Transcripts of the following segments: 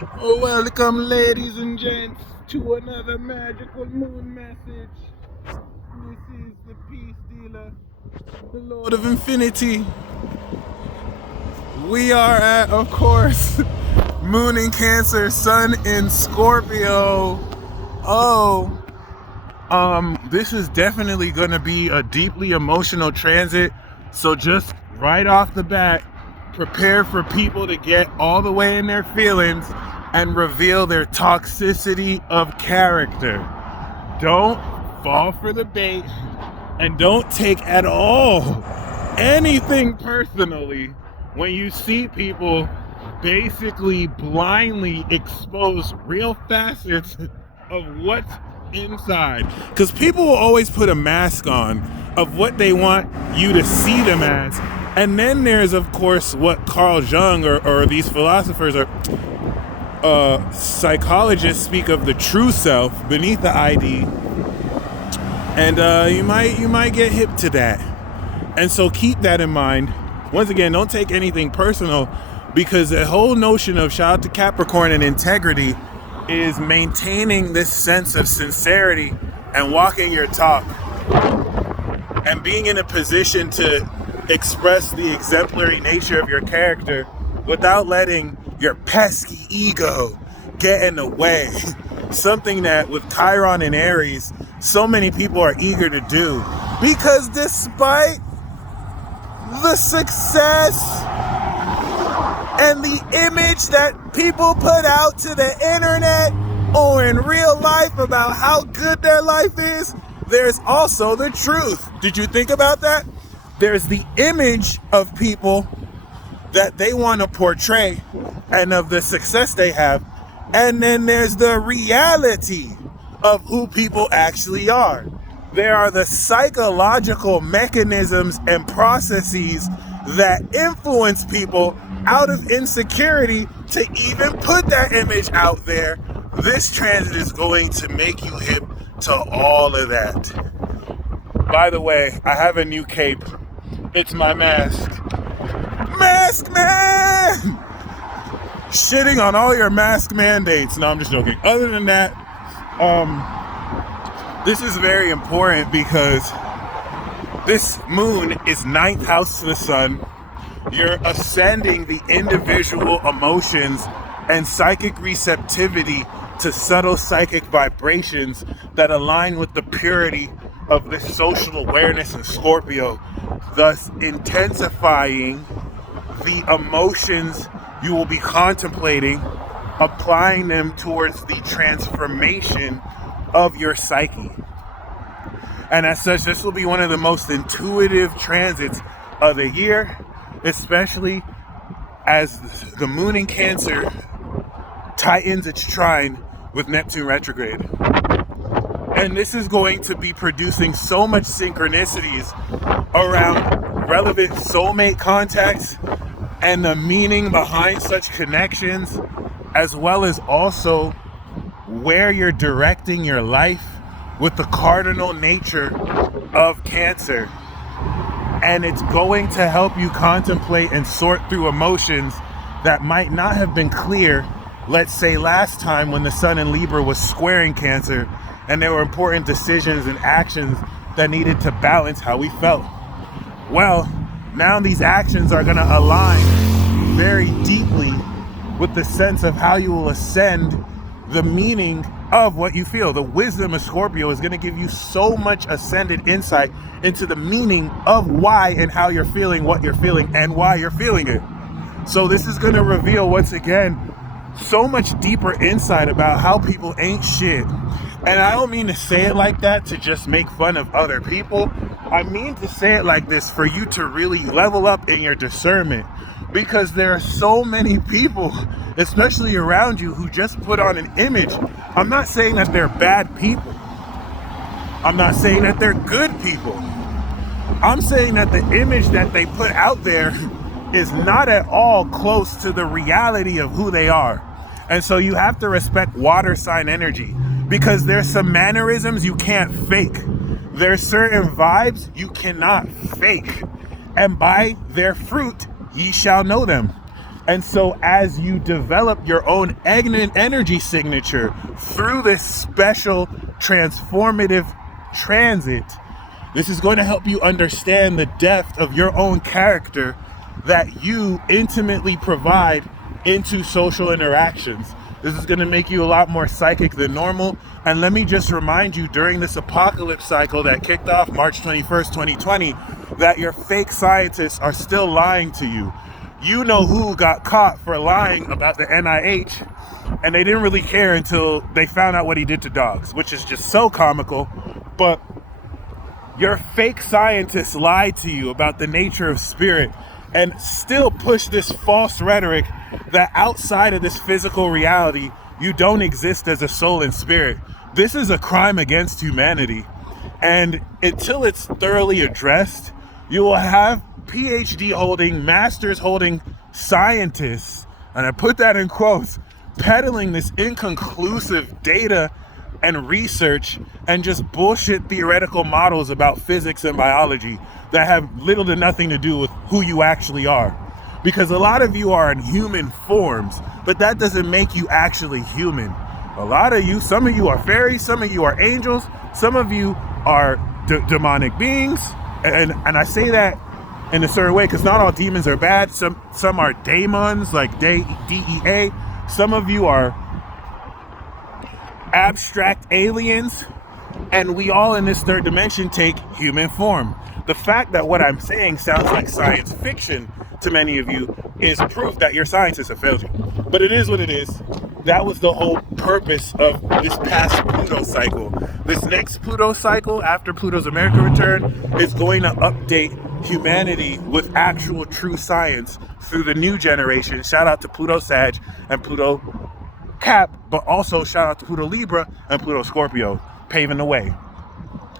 Oh, welcome, ladies and gents, to another magical moon message. This is the peace dealer, the Lord of Infinity. We are at, of course, Moon in Cancer, Sun in Scorpio. Oh, this is definitely going to be a deeply emotional transit. So just right off the bat, prepare for people to get all the way in their feelings and reveal their toxicity of character. Don't fall for the bait and don't take at all anything personally when you see people basically blindly expose real facets of what's inside. Because people will always put a mask on of what they want you to see them as. And then there's, of course, what Carl Jung or these philosophers or psychologists speak of the true self beneath the ID. And you might get hip to that. And so keep that in mind. Once again, don't take anything personal, because the whole notion of, shout out to Capricorn, and integrity is maintaining this sense of sincerity and walking your talk and being in a position to express the exemplary nature of your character without letting your pesky ego get in the way. Something that with Chiron and Aries, so many people are eager to do, because despite the success and the image that people put out to the internet or in real life about how good their life is, there's also the truth. Did you think about that? There's the image of people that they want to portray and of the success they have, and then there's the reality of who people actually are. There are the psychological mechanisms and processes that influence people out of insecurity to even put that image out there. This transit is going to make you hip to all of that. By the way, I have a new cape. It's my mask. Mask Man! Shitting on all your mask mandates. No, I'm just joking. Other than that, this is very important because this moon is 9th house to the sun. You're ascending the individual emotions and psychic receptivity to subtle psychic vibrations that align with the purity of this social awareness in Scorpio, thus intensifying the emotions you will be contemplating, applying them towards the transformation of your psyche. And as such, this will be one of the most intuitive transits of the year, especially as the moon in Cancer tightens its trine with Neptune retrograde. And this is going to be producing so much synchronicities around relevant soulmate contacts and the meaning behind such connections, as well as also where you're directing your life with the cardinal nature of Cancer. And it's going to help you contemplate and sort through emotions that might not have been clear, let's say last time when the Sun in Libra was squaring Cancer and there were important decisions and actions that needed to balance how we felt. Well, now these actions are going to align very deeply with the sense of how you will ascend the meaning of what you feel. The wisdom of Scorpio is going to give you so much ascended insight into the meaning of why and how you're feeling what you're feeling and why you're feeling it. So this is going to reveal, once again, so much deeper insight about how people ain't shit. And I don't mean to say it like that to just make fun of other people. I mean to say it like this for you to really level up in your discernment. Because there are so many people, especially around you, who just put on an image. I'm not saying that they're bad people. I'm not saying that they're good people. I'm saying that the image that they put out there is not at all close to the reality of who they are. And so you have to respect water sign energy, because there's some mannerisms you can't fake. There's certain vibes you cannot fake. And by their fruit, ye shall know them. And so as you develop your own energy signature through this special transformative transit, this is going to help you understand the depth of your own character that you intimately provide into social interactions. This is going to make you a lot more psychic than normal. And let me just remind you, during this apocalypse cycle that kicked off March 21st, 2020, that your fake scientists are still lying to you. You know who got caught for lying about the NIH, and they didn't really care until they found out what he did to dogs, which is just so comical. But your fake scientists lied to you about the nature of spirit and still push this false rhetoric that outside of this physical reality, you don't exist as a soul and spirit. This is a crime against humanity. And until it's thoroughly addressed, you will have PhD holding, masters holding scientists, and I put that in quotes, peddling this inconclusive data and research and just bullshit theoretical models about physics and biology that have little to nothing to do with who you actually are. Because a lot of you are in human forms, but that doesn't make you actually human. A lot of you, some of you are fairies, some of you are angels, some of you are demonic beings, and I say that in a certain way because not all demons are bad. Some are daemons, like DEA. Some of you are abstract aliens, and we all in this third dimension take human form. The fact that what I'm saying sounds like science fiction to many of you is proof that your scientists have failed you. But it is what it is. That was the whole purpose of this past Pluto cycle. This next Pluto cycle, after Pluto's America return, is going to update humanity with actual true science through the new generation. Shout out to Pluto Sag and Pluto Cap, but also shout out to Pluto Libra and Pluto Scorpio, paving the way.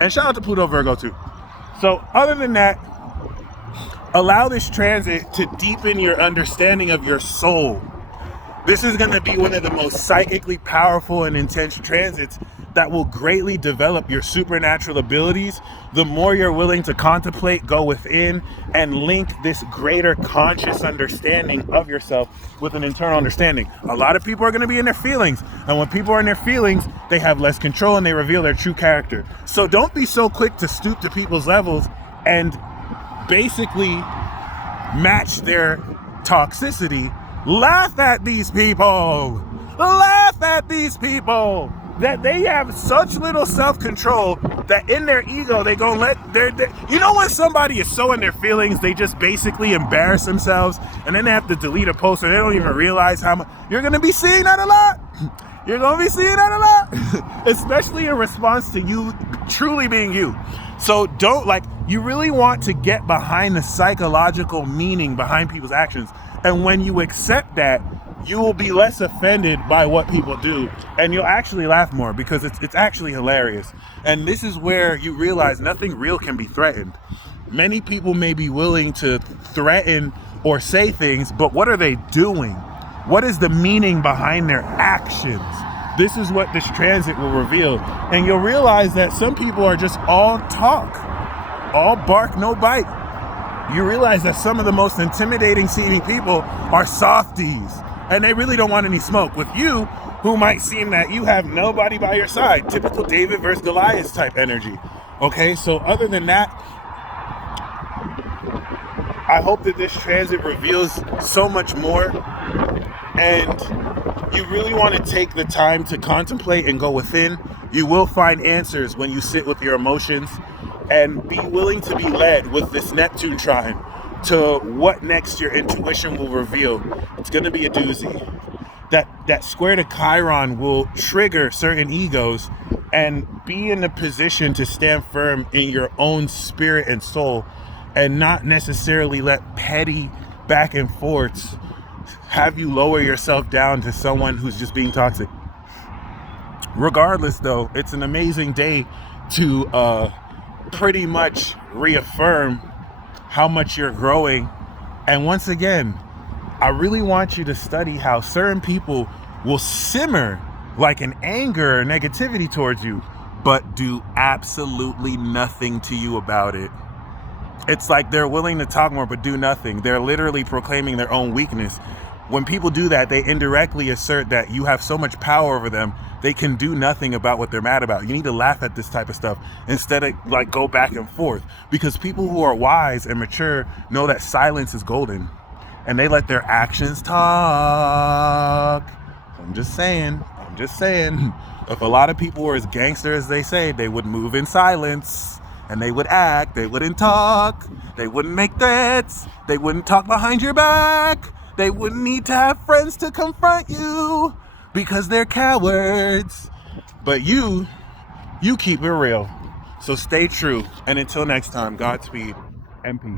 And shout out to Pluto Virgo too. So other than that, allow this transit to deepen your understanding of your soul. This is going to be one of the most psychically powerful and intense transits that will greatly develop your supernatural abilities. The more you're willing to contemplate, go within, and link this greater conscious understanding of yourself with an internal understanding. A lot of people are going to be in their feelings, and when people are in their feelings, they have less control and they reveal their true character. So don't be so quick to stoop to people's levels and basically match their toxicity. Laugh at these people. Laugh at these people. That they have such little self-control that in their ego they gonna let their you know when somebody is so in their feelings they just basically embarrass themselves and then they have to delete a post or they don't even realize how much. You're gonna be seeing that a lot. You're gonna be seeing that a lot. Especially in response to you truly being you. So you really want to get behind the psychological meaning behind people's actions. And when you accept that, you will be less offended by what people do, and you'll actually laugh more because it's actually hilarious. And this is where you realize nothing real can be threatened. Many people may be willing to threaten or say things, but what are they doing? What is the meaning behind their actions? This is what this transit will reveal. And you'll realize that some people are just all talk, all bark, no bite. You realize that some of the most intimidating seeming people are softies, and they really don't want any smoke with you, who might seem that you have nobody by your side. Typical David versus Goliath type energy. Okay, so other than that, I hope that this transit reveals so much more, and you really want to take the time to contemplate and go within. You will find answers when you sit with your emotions and be willing to be led with this Neptune trine to what next your intuition will reveal. It's going to be a doozy. That square to Chiron will trigger certain egos and be in a position to stand firm in your own spirit and soul and not necessarily let petty back and forths have you lower yourself down to someone who's just being toxic. Regardless, though, it's an amazing day to pretty much reaffirm how much you're growing. And once again, I really want you to study how certain people will simmer like an anger or negativity towards you, but do absolutely nothing to you about it. It's like they're willing to talk more but do nothing. They're literally proclaiming their own weakness. when people do that, they indirectly assert that you have so much power over them, they can do nothing about what they're mad about. You need to laugh at this type of stuff instead of like go back and forth, because people who are wise and mature know that silence is golden, and they let their actions talk. I'm just saying. If a lot of people were as gangster as they say, they would move in silence, and they would act, they wouldn't talk, they wouldn't make threats, they wouldn't talk behind your back, they wouldn't need to have friends to confront you because they're cowards. But you keep it real. So stay true. And until next time, Godspeed and peace.